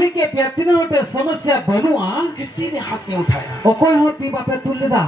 kulit ke piatino te समस्या बनua किसी ने हाथ नहीं उठाया okoi hoti bape tulida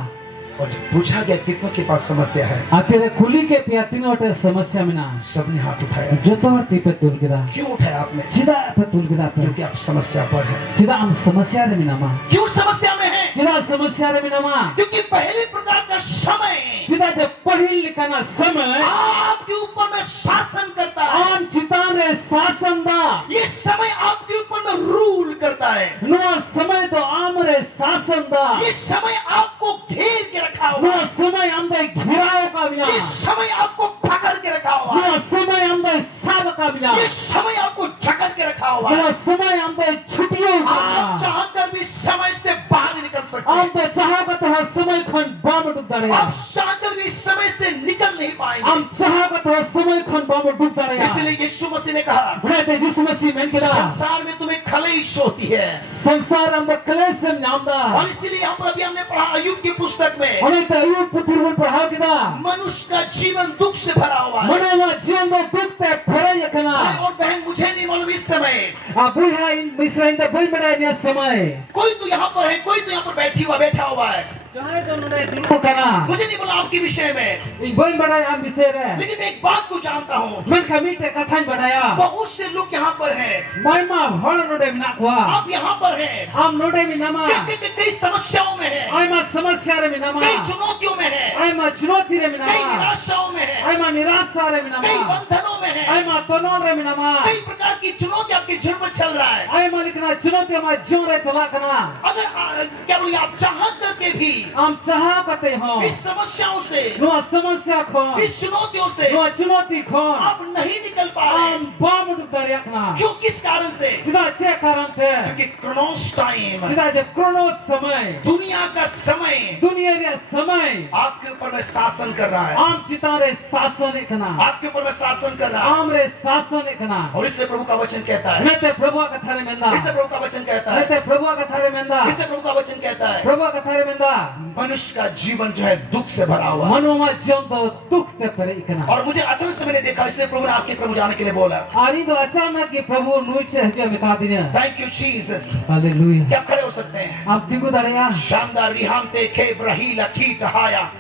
और जब पूछा गया कितनों के पास समस्या है akhirnya kulit ke piatino te समस्या mina सबने हाथ उठाया joto arti pe tulida क्यों उठाया आपने cida pe tulida pe क्योंकि आप समस्या पर हैं cida am समस्या re mina ma क्यों समस्या में हैं cida समस्या re mina ma क्योंकि पहले प्रकार का समय cida je pahil kana samay आपके ऊपर में शासन करता है am citan re sasan da ये समय आपके ऊपर में रूल करता है nuwa samay to am re sasan da ये समय आपको घेर के रखा हुआ nuwa है samay amde ghirao ka mina ये समय आपको पकड़ के रखा हुआ है nuwa samay amde sab ka mina ये समय आपको जकड़ के रखा हुआ है nuwa samay amde chutiyo ka आप चाहकर भी समय से बाहर नहीं निकल सकते amde chahagat ha samay khan bam duk dare आप चाहकर भी समय से निकल नहीं पाएंगे am chahagat ha samay khan bam duk dare इसलिए यीशु मसीह ने कहा brate jisu masih men kida संसार में तुम्हें खलेश होती है sansar amde kalesem namda और इसीलिए यहाँ पर अभी हमने पढ़ा अय्यूब की पुस्तक में Oleh itu ayub putir pahal kita. मनुष्य का जीवन दुख से भरा हुआ है Mana jian do duk te phara ya भाई kana. और बहन मुझे नहीं मालूम इस समय Abu hai misrain da boi bada dia samay. कोई तो यहाँ पर है कोई तो यहाँ पर बैठा हुआ है Jangan itu nune dulu kana. मुझे नहीं बोला आपके विषय में I boi bada am bisere. लेकिन मैं एक बात को जानता हूँ Men kami te kathan badaya. बहुत से लोग यहाँ पर हैं Mai ma hol node minakwa. आप यहाँ पर हैं Am node minama. कई समस्याओं में हैं Ai ma samasya re minama. कई चुनौतियों में हैं Ai ma chunoti re कई minama. निराशाओं में हैं Ai ma nirasa re कई minama. बंधनों में हैं Ai ma tonon re minama. कई प्रकार की चुनौती आपके जीवन में चल रहा है Ai ma likna chunoti ma jion re chala kana. अगर क्या बोलिए आप चाह करके भी Am chaha kate ho. इस समस्याओं से Nuwa samasya ko. इस चुनौतियों से Nuwa chunoti ko. आप नहीं निकल पा रहे Am bam duk dare kana. क्यों किस कारण से Jida che karan the. क्योंकि Kronos time Jida je kronos samay. दुनिया का समय Dunia re samay. आपके ऊपर में शासन कर रहा है Am chitare sasan ekana. आपके ऊपर में शासन कर रहा है Am re sasan ekana. और इसलिए प्रभु का वचन कहता है Nete Prabhu ka thare menda. इसलिए प्रभु का वचन कहता है Nete Prabhu ka thare menda. इसलिए प्रभु का वचन कहता है Prabhu ka thare menda. मनुष्य का जीवन जो है दुख से भरा हुआ है Mano ma jion do duk te pare ekana. और मुझे अचानक से मैंने देखा इसलिए प्रभु ने आपके प्रभु जाने के लिए बोला Ari do achanak ki Prabhu nuiche hja bita dine. Thank you Jesus Hallelujah. क्या खड़े हो सकते हैं Aap digu dare ya. शानदार रिहांते के ब्रहीला की टहाया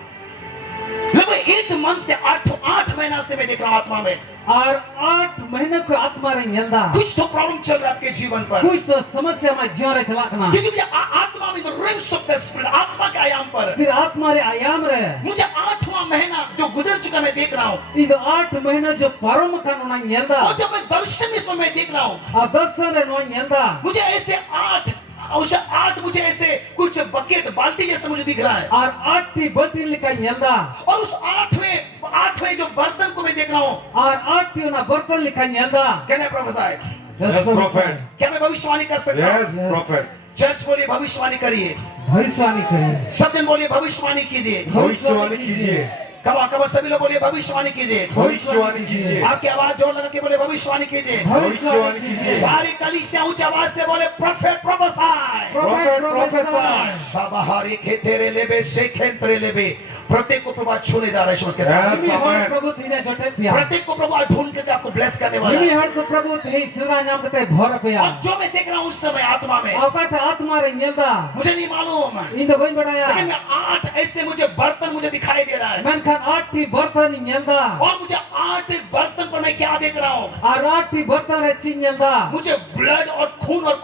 लगभग एक मन से आठ महीना से मैं देख रहा हूं आत्मा में और 8 महीने को आत्मा रे यल्दा कुछ तो प्रॉब्लम चल रहा है आपके जीवन पर कुछ तो समस्या में जियो रे चलाकना क्योंकि मुझे आत्मा में the RIMS of the spirit आत्मा के आयाम पर फिर आत्मा रे आयाम रे मुझे 8वां महीना जो गुजर चुका मैं देख रहा हूं इदो 8 महीने जो परम कानूना यल्दा और जब मैं दर्शन इसमें मैं देख रहा हूं आ दर्शन रे नो यल्दा मुझे ऐसे 8 मुझे ऐसे कुछ बकेट बाल्टी जैसा मुझे दिख रहा है और 8 टी बल्टी लिखा यल्दा और उस 8वें जो बर्तन को मैं देख रहा हूं और 8 टी ना बर्तन लिखा यल्दा कहने प्रोफेसर Yes, prophet. क्या मैं भविष्यवाणी कर सकता हूं Yes, prophet. चर्च बोलिए भविष्यवाणी करिए भविष्यवाणी करिए सब दिन बोलिए भविष्यवाणी कीजिए भविष्यवाणी कीजिए कबर सभी लोग बोलिए भविष्यवाणी कीजिए भविष्यवाणी कीजिए आपकी आवाज जोर लगा के बोले भविष्यवाणी कीजिए भविष्यवाणी कीजिए सारी कलीसिया ऊंची आवाज से बोले प्रोफेट प्रोफेसाई Prophet prophesy. शाबाहारी खेतेरे लेबे से खेतरे लेबे प्रत्येक को प्रभु छूने जा रहा है इसके साथ Yes, amen. प्रभु तिने जटे पिया प्रत्येक को प्रभु ढूंढ के आपको ब्लेस करने वाला मिमी है हर तो प्रभु ते शिवरा नाम कते भर पिया और जो मैं देख रहा हूँ उस समय आत्मा में औकाट आत्मा रे यल्दा मुझे नहीं मालूम इंदो बन बड़ाया लेकिन मैं 8 ऐसे मुझे बर्तन मुझे दिखाई दे रहा है मन खान 8 टी बर्तन यल्दा और मुझे 8 बर्तन पर मैं क्या देख रहा हूँ और 8 टी बर्तन रे चिन यल्दा मुझे ब्लड और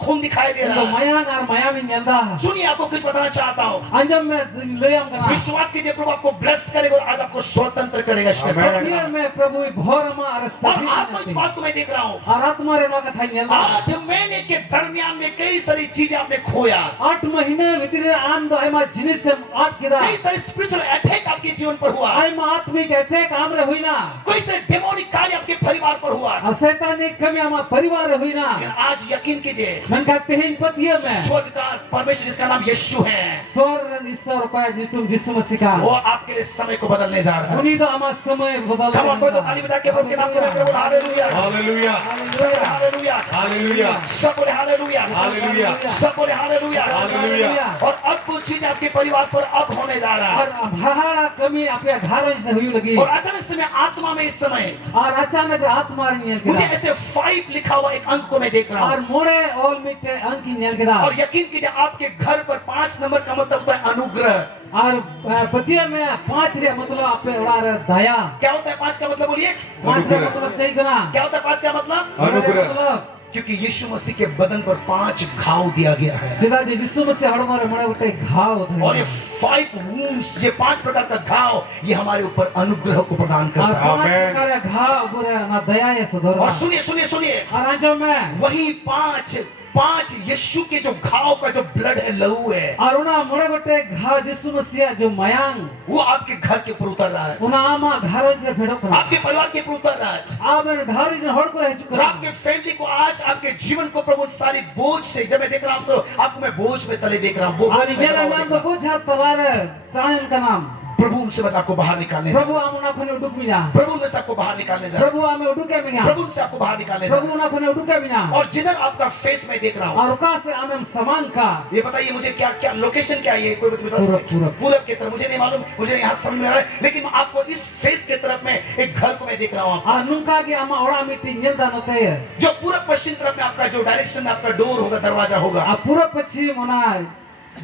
खून दिखाई दे इंदो रहा है मयान और मयामी यल्दा सुनिए आपको कुछ बताना चाहता हूँ अंजम में लेयम कना विश्वास कीजिए प्रभु आपको ब्लेस करेगा और आज आपको स्वतंत्र करेगा इसके साथ Amen. सत्य में प्रभु भोरमा और और सभी आत्मा इस बात को मैं देख रहा हूँ और आत्मा रे नो कथा यल्दा 8 महीने के दरमियान में कई सारी चीजें आपने खोया 8 महीने भीतर आम दो आइमा जिनिस से 8 किदा कई सारे स्पिरिचुअल अटैक आपके जीवन पर हुआ आइमा आत्मिक अटैक आमरे हुइना कोई सारे डेमोनिक कार्य आपके परिवार पर हुआ और शैतानिक कमी आमा परिवार हुइना लेकिन आज यकीन कीजिए मन का तेहिन पतिये में स्वर्ग का परमेश्वर जिसका नाम यीशु है स्वर ईश्वर को जितुम जिसु मसीह का वो आपके लिए समय को बदलने जा रहा है उन्हीं तो आमा समय बदल Come on, कोई तो ताली बजा के प्रभु के नाम को मैं बोल हालेलुया Hallelujah. सब हालेलुया Hallelujah. सब बोले हालेलुया Hallelujah. सब बोले हालेलुया Hallelujah. और अद्भुत चीज आपके परिवार पर अब होने जा रहा है और भाड़ा कमी आपके धारण से हुई लगी और अचानक से मैं आत्मा में इस समय और अचानक आत्मा रे मुझे ऐसे 5 लिखा हुआ एक अंक को मैं देख रहा और हूँ मोड़े ऑल में मिट्टे अंकी नेल केदा और यकीन कीजिए आपके घर पर 5 नंबर का मतलब होता है अनुग्रह। और पतिया में 5 रे मतलब आपे ओड़ा रे दया क्या होता है 5 का मतलब बोलिए? 5 रे मतलब चाहिए कना क्या होता है 5 का मतलब? अनुग्रह। मतलब क्योंकि यीशु मसीह के बदन पर 5 घाव दिया गया है जेदा जे यीशु मसीह हड़मारे मणे उठे घाव और ये होते 5 wounds, ये 5 प्रकार का घाव ये हमारे ऊपर अनुग्रह को प्रदान और करता है। 5 Amen. प्रकार के घाव पूरे ना दया ये सदर और सुनिए सुनिए सुनिए, और अंजो में वही 5 यीशु के जो घाव का जो ब्लड है, लहू है, और उना मणे बटे घाव यीशु मसीह जो मयांग वो आपके घर के ऊपर उतर रहा है, उना आमा घर से फेडो कना आपके परिवार के ऊपर उतर रहा है आ मेरे घर जे हड़ को रह और चुका आपके फैमिली को आज आपके जीवन को प्रभु सारी बोझ से, जब मैं देख रहा हूँ आपको मैं बोझ में तले देख रहा हूँ, वो बोझ और में मेरा तला हुआ नाम देख तो रहा हूं। पूछा तलारे तायन का नाम प्रभु उनसे बस आपको बाहर निकालने प्रभु जा आमुना खने उडुक मिना प्रभु उनसे आपको बाहर निकालने जा प्रभु आमे उडुके मिना प्रभु उनसे आपको बाहर निकालने जा प्रभु ना खने उडुके मिना और जिधर आपका फेस मैं देख रहा हूँ, और का से आमे समान का ये बताइए मुझे क्या क्या लोकेशन क्या है, ये कोई बता पूरब, सकते हैं? पूरब। पूरब की तरफ, मुझे नहीं मालूम, मुझे यहाँ समझ में आ रहा है, लेकिन आपको इस फेस की तरफ में एक घर को मैं देख रहा हूँ आ नुका के आमा ओड़ा मिट्टी नेल दानते जो पूरब पश्चिम तरफ में आपका जो डायरेक्शन में आपका डोर होगा, दरवाजा होगा, आ पूरा पश्चिम ओना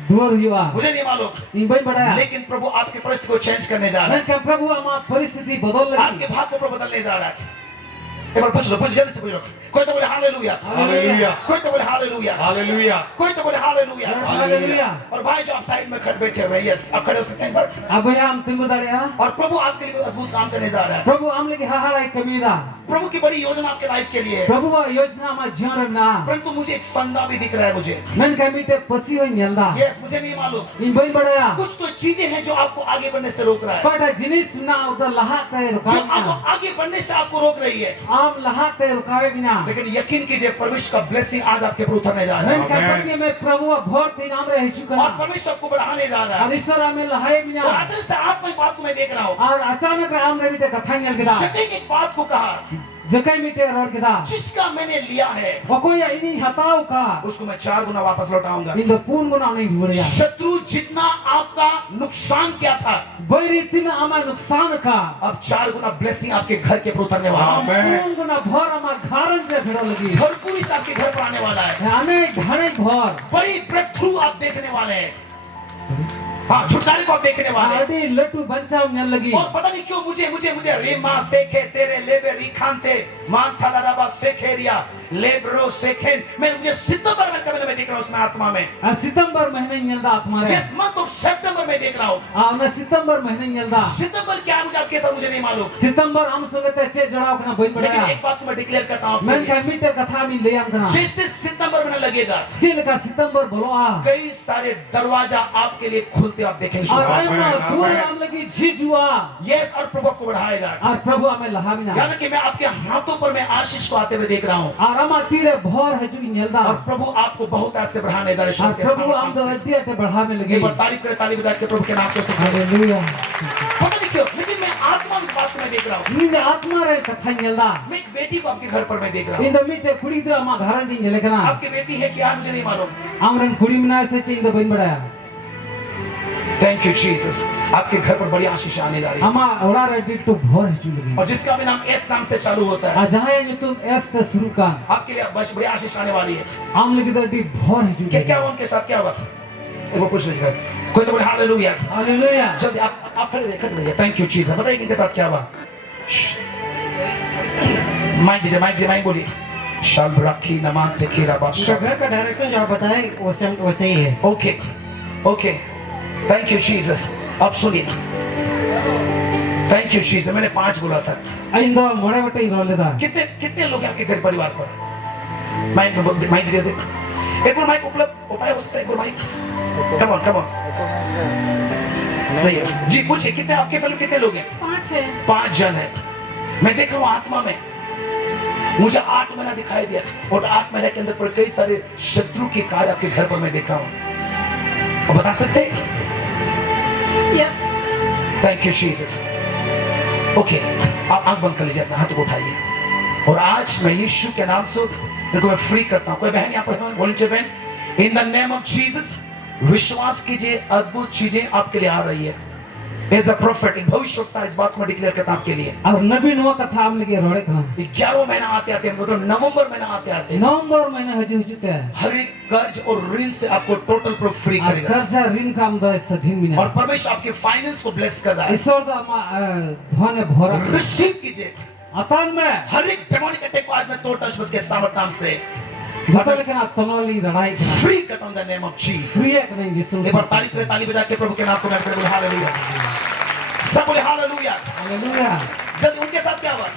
दूर हुआ मुझे नहीं मालूम, इन भाई बढ़ाया लेकिन प्रभु आपके परिस्थिति को चेंज करने जा रहा मैं है, क्या प्रभु आमा परिस्थिति बदल लगी आपके भाग को प्रभु बदलने जा रहा है। एक बार पूछ लो, जल्दी से पूछ लो, कोई तो बोले हालेलुया, हालेलुया। कोई तो बोले हालेलुया, हालेलुया। कोई तो बोले हालेलुया। हालेलुया और भाई जो आप साइड में खड़े बैठे हुए, यस आप खड़े हो सकते हैं एक बार। अब हम तिंगु दाड़िया और प्रभु आपके लिए अद्भुत काम करने जा रहा है। प्रभु आमले की हाहाड़ा कमीदा प्रभु की बड़ी योजना आपके लाइफ के लिए है, प्रभु वा योजना मा जीवन ना परंतु मुझे एक फंदा भी दिख रहा है मुझे, मैं का मीटे पसी हो नेलदा यस मुझे नहीं मालूम, इन भाई बढ़ाया कुछ तो चीजें हैं जो आपको आगे बढ़ने से रोक रहा है, बड़ा जिनिस ना उधर लहा के जो रुकावे आपको बिना आगे बढ़ने से आपको रोक रही है। आम लहा के रुकावे बिना लेकिन यकीन कीजिए परमेश्वर का ब्लेसिंग आज आपके ऊपर उतरने जा रहा मैं है का Amen. पति में प्रभु वा भोर दिन आम रह चुका और परमेश्वर आपको बढ़ाने जा रहा और है। ईश्वर आमे लहाए और बिना अचानक से आपको एक बात को मैं देख रहा हूँ, और अचानक आम रे मीटे कथा नेल केदा शैतान ने एक बात को कहा, जकै मीटे रोड केदा जिसका मैंने लिया है कोई इनी हताव का उसको मैं 4 गुना वापस लौटाऊंगा। इन द पूर्ण गुना नहीं बढ़िया शत्रु जितना आपका नुकसान किया था, बैरी तीन आमा नुकसान का अब 4 गुना ब्लेसिंग आपके घर के ऊपर उतरने वाला है। Amen. पूर्ण गुना भर आमा घारन पे भिड़ो लगी भरपूरी से आपके घर पर आने वाला है, हमें ढाने भर बड़ी ब्रेक थ्रू आप देखने वाले हैं, हाँ छुटकारे को आप देखने वाले हैं। आदि लट्टू बंचाव नेल लगी और पता नहीं क्यों मुझे मुझे मुझे रे मां सेखे तेरे लेबे रिखानते मां थालाराबा सेखेरिया लेब्रो सेखेन, मैं मुझे सितंबर में कभी मैं देख रहा हूं उसमें आत्मा में, सितंबर महीने नेलदा तुम्हारे इस मंथ ऑफ सितंबर में देख रहा हूं। ना सितंबर महीने नेलदा सितंबर क्या है मुझे आपके साथ मुझे नहीं मालूम, सितंबर हम सोगते चे जड़ाव कना बन लेकिन बढ़ाया एक बात को मैं डिक्लेयर करता हूं मैं आपके लिए, का मीटे कथा में ले आम कना जैसे सितंबर में लगेगा चिल का सितंबर बोलो आ कई सारे दरवाजा आपके लिए खुलते आप देखेंगे। और Amen, आमा दूर Amen. आम लगी झिझुआ यस और प्रभु को बढ़ाएगा, और प्रभु हमें लहामिना यानी कि मैं आपके हाथों पर मैं आशीष को आते हुए देख रहा हूं और आमा तीरे भोर हजू नेलदा और प्रभु आपको बहुत ऐसे बढ़ाने जा रहे हैं। और प्रभु हम तो अड्डी अड्डी बढ़ा में लगे एक बार तारीफ करें, ताली बजा के प्रभु के नाम को सिखाएं। हालेलुया पता नहीं क्यों लेकिन मैं आत्मा की बात को मैं देख रहा हूँ, इन आत्मा रे कथा नेलदा मैं एक बेटी को आपके घर पर मैं देख रहा हूँ, इन द मीटे कुड़ी द्र आमा घरन जी नेले कना आपकी बेटी है क्या मुझे नहीं मालूम। आमरन कुड़ी मिना से इन द बन बढ़ाया थैंक यू जीसस, आपके घर पर बड़ी आशीष आने जा रही है आमा ओड़ा रे डिट तो भोर हजू लगी और जिसका भी नाम एस नाम से चालू होता है, आ जहां ये तुम एस ते शुरू का आपके लिए बस बड़ी आशीष आने वाली है। आम लगी द डी भोर हजू क्या क्या हुआ उनके साथ, क्या हुआ एक बार पूछ लीजिएगा, कोई तो बोले हालेलुया, हालेलुया जल्दी आप खड़े रहिए। थैंक यू जीसस, बताइए इनके साथ क्या हुआ, माइक दीजिए माइक बोलिए। शाल राखी नमान तेरा बादशाह। उनका घर का डायरेक्शन जो आप बताए वैसे ही है। Okay okay thank you Jesus. अब सुनिए, थैंक यू जीसस, मैंने 5 बोला था। इन द मोड़े बटे रोलेदा कितने कितने लोग हैं आपके घर परिवार पर? माइक दीजिए, एक और माइक उपलब्ध उपाय हो सकता है, एक और माइक, कम ऑन नहीं जी, पूछिए कितने आपके फैमिली कितने लोग हैं? 5 है। 5 जन है। मैं देख रहा हूँ आत्मा में, मुझे 8 महीना दिखाई दिया और 8 महीने के अंदर पर कई सारे शत्रु के कार्य आपके घर पर मैं देख रहा हूँ। और बता सकते हैं? Yes. Thank you Jesus. Okay, आप आंख बंद कर लीजिए, अपना हाथ को उठाइए और आज मैं यीशु के नाम से इनको मैं फ्री करता हूँ। कोई बहन यहाँ पर बोलिए बहन, in the name of Jesus विश्वास कीजिए, अद्भुत चीजें आपके लिए आ रही है। एज अ प्रॉफिट, एक भविष्यवक्ता इस बात को मैं डिक्लेयर करता हूं आपके लिए। और नबी नुआ कथा हम लगे रोड़े था 11 महीना आते आते, मतलब नवंबर महीना आते आते नवंबर महीने हजू हजूते हर एक कर्ज और ऋण से आपको टोटल प्रूफ फ्री करेगा। कर्जा ऋण काम दो सधीन मिना और परमेश्वर आपके फाइनेंस को ब्लेस कर रहा है। ईश्वर दा धन भरा रिसीव कीजिए। अतन में हर एक डेमोनिक अटैक को आज मैं तोड़ता हूं उसके सामर्थ्य नाम से। जतो लेकिन तनोली लड़ाई फ्री करता हूं in the name of Jesus. Free है नहीं यीशु एक बार ताली करे, ताली बजा के प्रभु के नाम को मैं बोले हालेलुया। सब बोले हालेलुया। हालेलुया। जल्दी उनके साथ क्या हुआ?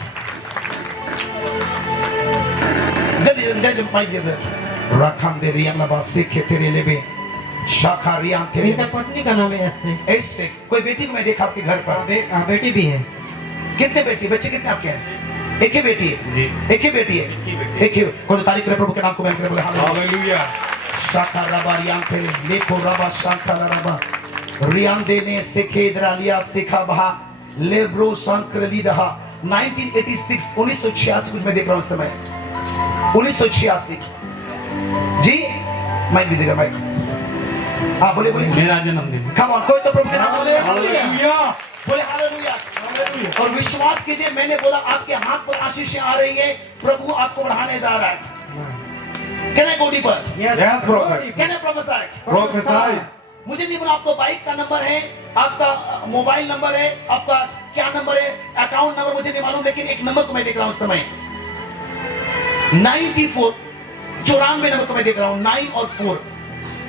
जल्दी जल्दी माइक दे दे। रखम दे रिया लबा सीखे तेरे लेबे शाखा रिया तेरे। इनका पत्नी का नाम है ऐसे। ऐसे कोई बेटी को मैं देखा आपके घर पर। बेटी भी है। कितने बेटी बच्चे कितने आपके हैं? एक ही बेटी है जी। एक ही बेटी है एक ही। कोई तारीफ करे प्रभु के नाम को मैं बोले हालेलुया। हालेलुया। शाखा रबा रियां तेरे लेको रबा शांता रबा रियां देने सीखे दरालिया सीखा बहा लेब्रो शंकरली रहा 1986 1986 कुछ मैं देख रहा हूं इस समय 1986 जी। माइक दीजिएगा माइक। हाँ बोले बोले मेरा जन्मदिन। कम ऑन कोई तो प्रभु के नाम बोले हालेलुया। बोले हालेलुया। और विश्वास कीजिए, मैंने बोला आपके हाथ पर आशीषें आ रही है, प्रभु आपको बढ़ाने जा रहा है। कहना गोदी पर Yes, prophet. कहना प्रोफेसर Prophesy. मुझे नहीं बोला आपको बाइक का नंबर है, आपका मोबाइल नंबर है, आपका क्या नंबर है, अकाउंट नंबर मुझे नहीं मालूम, लेकिन एक नंबर को मैं देख रहा हूं उस समय 94 94 नंबर को मैं देख रहा हूं 9 और 4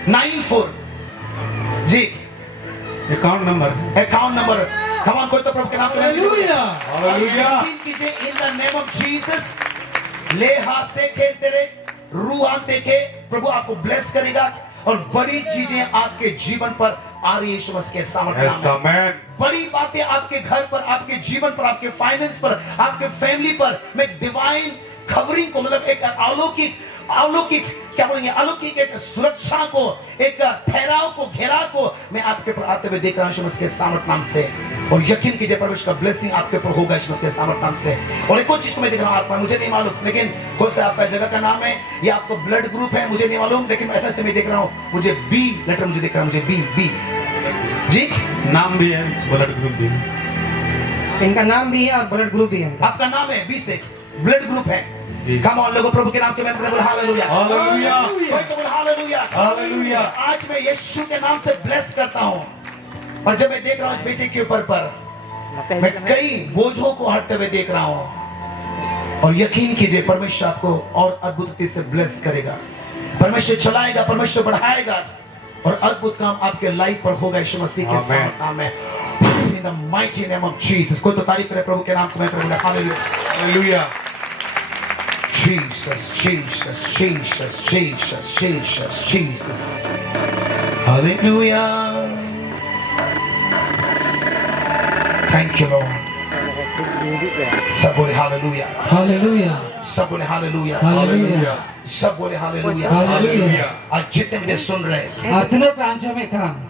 94 जी अकाउंट नंबर कम ऑन कोई तो प्रभु के नाम पे हालेलुया। यकीन कीजिए in the name of Jesus ले हाथ से खेल तेरे रूहान देखे प्रभु आपको ब्लेस करेगा और बड़ी चीजें आपके जीवन पर आ रही है यीशु मसीह के सामर्थ्य Yes, नाम में। amen. बड़ी बातें आपके घर पर, आपके जीवन पर, आपके फाइनेंस पर, आपके फैमिली पर मैं डिवाइन खबरिंग को, मतलब एक अलौकिक क्या बोलेंगे, अलौकिक एक सुरक्षा को, एक ठहराव को, घेराव को मैं आपके ऊपर आते हुए देख रहा हूं यीशु मसीह के सामर्थ्य नाम से। और यकीन कीजिए परमेश्वर का ब्लेसिंग आपके ऊपर होगा यीशु मसीह के सामर्थ्य नाम से। और एक और चीज को मैं देख रहा हूं आत्मा, मुझे नहीं मालूम, लेकिन हो सकता है आपका जगह का नाम है या आपको ब्लड ग्रुप है, मुझे नहीं मालूम, लेकिन ऐसा से मैं देख रहा हूं, मुझे बी लेटर मुझे दिख रहा है, मुझे बी जी नाम भी है, ब्लड ग्रुप भी है। इनका नाम भी है और ब्लड ग्रुप भी है। आपका नाम है बी से ब्लड ग्रुप है। कम ऑन लोगों प्रभु के नाम के मैं बोल हालेलुया। हालेलुया। कोई तो बोल हालेलुया। हालेलुया। आज मैं यीशु के नाम से ब्लेस करता हूं। और जब मैं देख रहा हूं इस बेटे के ऊपर पर मैं कई बोझों को हटते हुए देख रहा हूं और यकीन कीजिए परमेश्वर आपको और अद्भुत रीति से ब्लेस करेगा, परमेश्वर चलाएगा, परमेश्वर बढ़ाएगा और अद्भुत काम आपके लाइफ पर होगा यीशु मसीह के नाम में। In the mighty name of Jesus। कोई तो तारीफ करे प्रभु के नाम को मैं बोल hallelujah. Hallelujah. Jesus, Jesus, Jesus, Jesus, Jesus, Jesus. Hallelujah. Thank you, Lord. सब बोले हालेलुया। हालेलुया। सब बोले हालेलुया। हालेलुया। सब बोले हालेलुया। हालेलुया। आज जितने मुझे सुन रहे हैं आतने पे आंचो में कान